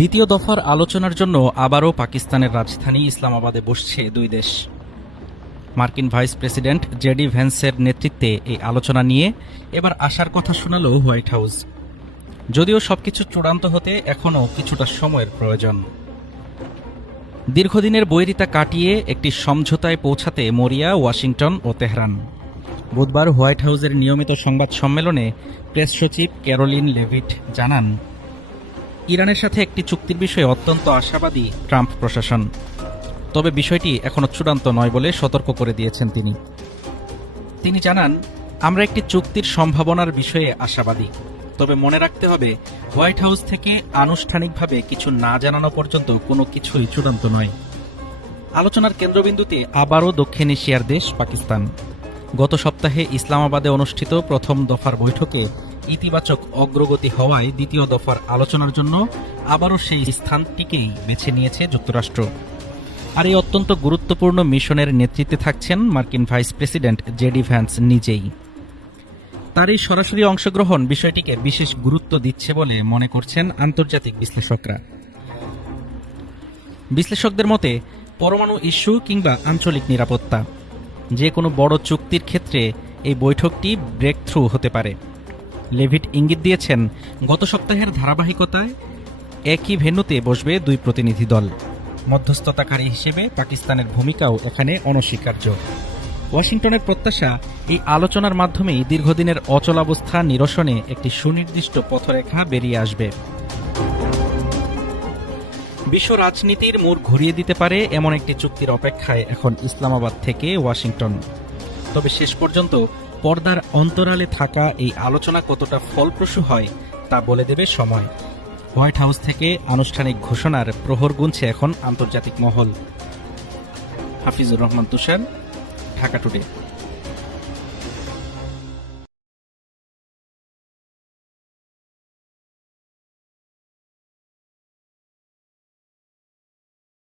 দ্বিতীয় দফার আলোচনার জন্য আবারও পাকিস্তানের রাজধানী ইসলামাবাদে বসছে দুই দেশ। মার্কিন ভাইস প্রেসিডেন্ট জেডি ভ্যান্সের নেতৃত্বে এই আলোচনা নিয়ে এবার আসার কথা শোনাল হোয়াইট হাউস। যদিও সবকিছু চূড়ান্ত হতে এখনও কিছুটা সময়ের প্রয়োজন। দীর্ঘদিনের বৈরিতা কাটিয়ে একটি সমঝোতায় পৌঁছাতে মরিয়া ওয়াশিংটন ও তেহরান। বুধবার হোয়াইট হাউসের নিয়মিত সংবাদ সম্মেলনে প্রেস সচিব ক্যারোলিন লেভিট জানান, ইরানের সাথে একটি চুক্তির বিষয়ে অত্যন্ত আশাবাদী ট্রাম্প প্রশাসন। তবে বিষয়টি এখনও চূড়ান্ত নয় বলে সতর্ক করে দিয়েছেন তিনি জানান, আমরা একটি চুক্তির সম্ভাবনার বিষয়ে আশাবাদী, তবে মনে রাখতে হবে হোয়াইট হাউস থেকে আনুষ্ঠানিকভাবে কিছু না জানানো পর্যন্ত কোনো কিছুই চূড়ান্ত নয়। আলোচনার কেন্দ্রবিন্দুতে আবারও দক্ষিণ এশিয়ার দেশ পাকিস্তান। গত সপ্তাহে ইসলামাবাদে অনুষ্ঠিত প্রথম দফার বৈঠকে ইতিবাচক অগ্রগতি হওয়ায় দ্বিতীয় দফার আলোচনার জন্য আবারও সেই স্থানটিকেই বেছে নিয়েছে যুক্তরাষ্ট্র। আর এই অত্যন্ত গুরুত্বপূর্ণ মিশনের নেতৃত্বে থাকছেন মার্কিন ভাইস প্রেসিডেন্ট জেডি ভ্যান্স নিজেই। তার এই সরাসরি অংশগ্রহণ বিষয়টিকে বিশেষ গুরুত্ব দিচ্ছে বলে মনে করছেন আন্তর্জাতিক বিশ্লেষকরা। বিশ্লেষকদের মতে পরমাণু ইস্যু কিংবা আঞ্চলিক নিরাপত্তা, যে কোনো বড় চুক্তির ক্ষেত্রে এই বৈঠকটি ব্রেক থ্রু হতে পারে। লেভিট ইঙ্গিত দিয়েছেন, গত সপ্তাহের ধারাবাহিকতায় একই ভেন্যুতে বসবে দুই প্রতিনিধি দল। মধ্যস্থতাকারী হিসেবে পাকিস্তানের ভূমিকাও এখানে অনস্বীকার্য। ওয়াশিংটনের প্রত্যাশা, এই আলোচনার মাধ্যমেই দীর্ঘদিনের অচলাবস্থা নিরসনে একটি সুনির্দিষ্ট পথরেখা বেরিয়ে আসবে। বিশ্ব রাজনীতির মোড় ঘুরিয়ে দিতে পারে এমন একটি চুক্তির অপেক্ষায় এখন ইসলামাবাদ থেকে ওয়াশিংটন। তবে শেষ পর্যন্ত পর্দার অন্তরালে থাকা এই আলোচনা কতটা ফলপ্রসূ হয় তা বলে দেবে সময়। হোয়াইট হাউস থেকে আনুষ্ঠানিক ঘোষণার প্রহর গুনছে এখন আন্তর্জাতিক মহল। হাফিজুর রহমান তুষার, ঢাকা টুডে।